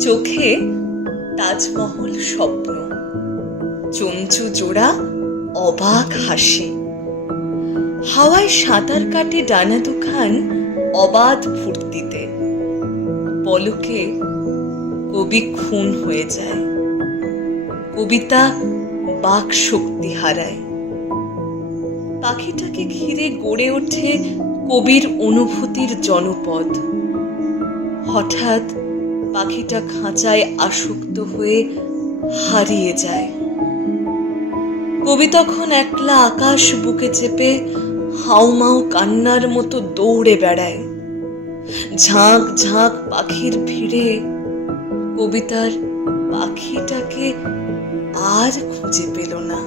চোখে তাজমহল স্বপ্ন, চঞ্চু জোড়া অবাক হাসি, হাওয়ায় সাঁতার কাটে ডানা দুখান অবাধ ফুর্তিতে। পলকে কবি খুন হয়ে যায়, কবিতা বাক শক্তি হারায়। পাখিটাকে ঘিরে গড়ে ওঠে কবির অনুভূতির জনপদ। হঠাৎ পাখিটা খাঁচায় আসক্ত হয়ে হারিয়ে যায়। কবি তখন একলা আকাশ বুকে চেপে হাউমাউ কান্নার মতো দৌড়ে বেড়ায়। ঝাঁক ঝাঁক পাখির ভিড়ে কবিতার পাখিটাকে আর খুঁজে পেল না।